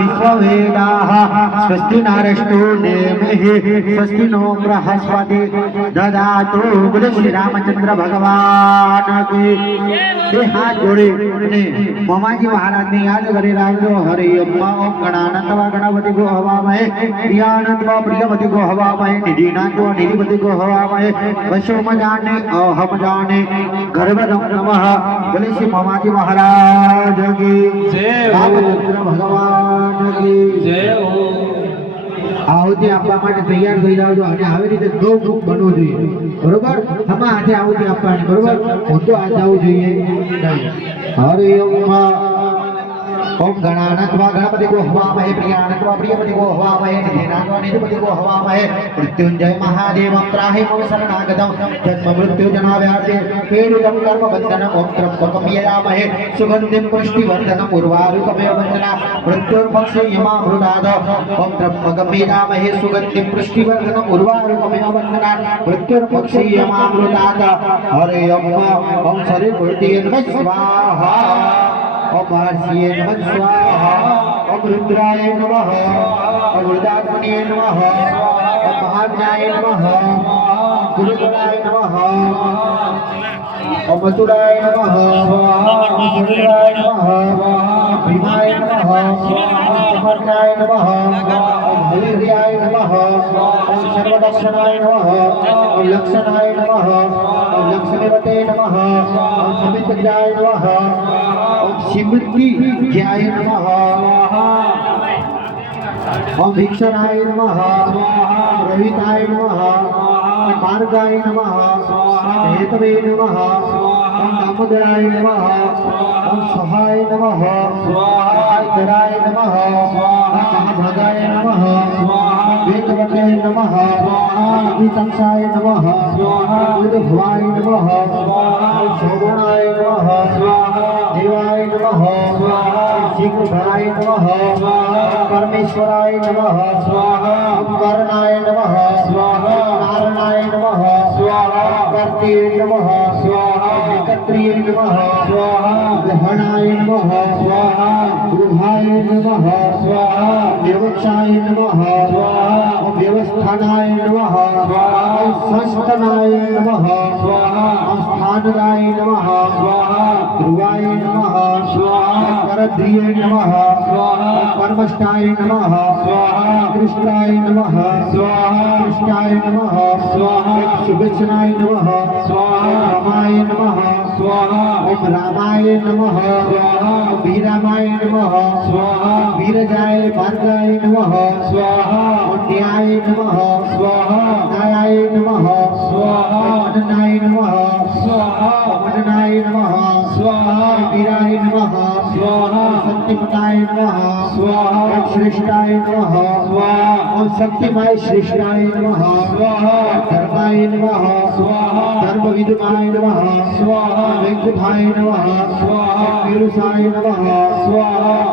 विश्ववेदाः स्वस्ति नरस्तु नेमिः स्वस्ति नो बृहस्पति ददातु। बोले श्री रामचंद्र भगवान की। हाथ जोड़े मोमाजी महाराज ने याद करे राजो हरे अम्मा ओम गणानंदवा गणपति को हवामहे प्रियानंदवा प्रियपति को हवामहे निधिनाथवा निधिपति को हवामहे वशोम जाने अहम जाने गर्भदम नमः। बोले श्री मोमाजी महाराज की जय, रामचंद्र भगवान की जय। आहुति आपवा माटे तैयार થઈ જાવ છો અને આવી રીતે ગૌમુખ બનવું જોઈએ બરોબર। હમણાં આજે આहुति આપવાની બરોબર હું તો આ જાવું જોઈએ હરે ઓમ ओम गणानंदवा गणपति को हवामहे प्रियानंदवा प्रियपति को हवामहे निधिनाथवा निधिपति को हवामहे मृत्युंजय महादेव त्राहि मम शरणागतम जन्म मृत्यु जनाव्याधि पीडितं कर्म बंधनम ओम त्र्यंबकं यजामहे सुगंधिं पुष्टिवर्धनम् उर्वारुकमेव वन्दना मृत्युर्पक्षे यमामृताद ओम त्र्यंबकं यजामहे सुगंधिं पुष्टिवर्धनम् उर्वारुकमेव वन्दना मृत्युर्पक्षे यमामृताद हरे ओम शरीर मूर्ति नमः स्वाहा ओम महर्षिये नमः स्वाहा ओम रुद्राय नमः ओम रुद्रात्मने नमः ओम महाज्ञाय नमः गुरुगणाय नमः ओम मथुराय नमः ओम सुरेन्द्राय नमः भीमाय नमः ओम समर्थाय नमः ओम हरिहराय नमः ओम सर्वदक्षिणाय नमः ओम लक्षणाय नमः ओम लक्ष्मीवते नमः ओम समित्राय नमः ओम सिमृति ज्ञाय नमः ओम भिक्षणाय नमः रविताय नमः मार्गाय नमः हेतवे नमः ओम दामोदराय नमः ओम सहाय नमः धराय नमः महाभगाय नमः वेदवते नमः वितंसाय नमः बुद्धभवाय नमः शोभनाय नमः देवाय नमः शीघ्रधराय नमः परमेश्वराय नमः कर्णाय नमः नारायणाय नमः कर्ते नमः एकत्रिय नमः ग्रहणाय नमः गृहाय नमः व्यवक्षाय नमः व्यवस्थानाय नमः संस्थानाय नमः स्थानराय नमः ध्रुवाय नमः करद्रिय नमः कर्मष्टाय नमः कृष्णाय नमः कृष्णाय नमः सुभक्षणाय नमः रमाय नमः ओम रामाय नमः वीरामाय नमः वीरजाय मार्गाय नमः न्याय नमः नाराय नमः मननाय नमः मननाय नमः वीराय नमः शक्तिमताय नमः श्रेष्ठाय नमः ओम शक्तिमाय श्रेष्ठाय नमः धर्माय नमः धर्मविदुमाय नमः वेंकुठाय नमः पीरुषाय नमः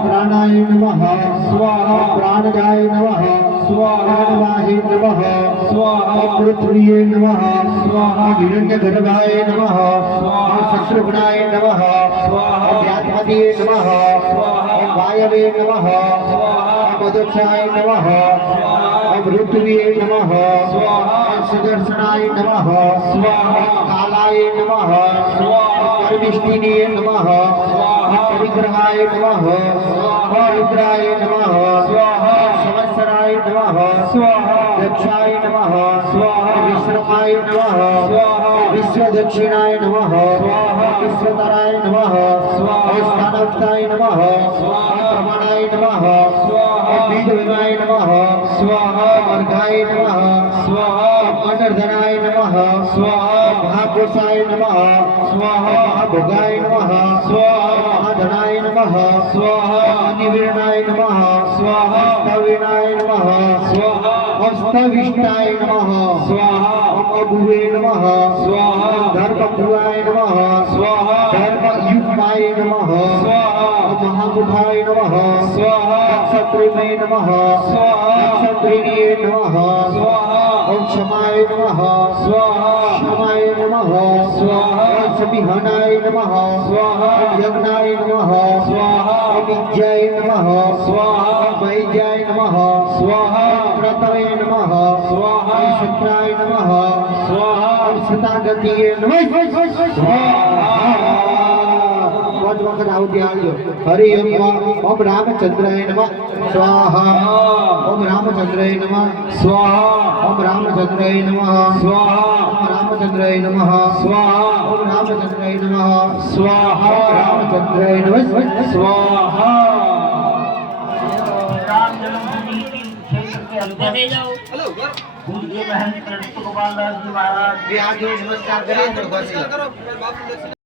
प्राणाय नमः प्राणजाय नमः प्राणवाहे नमः पृथ्वीये नमः हिरण्यगर्भाय नमः शत्रुघ्नाय नमः व्यात्मतीये नमः वायवे नमः मदक्षाय नमः ऋतुवे नमः सुदर्शनाय नमः कालाय नमः परमिष्टिने नमः परिग्रहाय नमः रुद्राय नमः संवत्सराय नमः दक्षाय नमः विश्रमाय नमः विश्वदक्षिणाय नमः विश्वतराय नमः स्थानस्थाय नमः प्रमाणाय नमः बीजविमाय नमः अर्घाय नमः अनर्धनाय नमः महापुरुषाय नमः महाभोगाय नमः महाधनाय नमः निवीरणाय नमः स्तविनाय नमः स्तविष्टाय नमः अभुवे नमः धर्मभुवाय नमः धर्मयुक्ताय नमः महामुखाय नमः क्षत्रिये नमः क्षत्रिये नमः ओम क्षमाय नमः क्षमाय नमः समिहनाय नमः यज्ञाय नमः विजय नमः वैद्याय नमः स्वाहा व्रतवे नमः स्वाहा शुक्राय नमः स्वाहा शतागतिये नमः स्वाहा पांच वक्त आहुति आलजो हरि ओम रामचंद्राय नमः स्वाहा ओम रामचंद्राय नमः स्वाहा ओम रामचंद्राय नमः स्वाहा ओम रामचंद्राय नमः स्वाहा ओम रामचंद्राय नमः स्वाहा रामचंद्राय नमः स्वाहा पूज्य महंत गोपाल दास जी महाराज नमस्कार करें।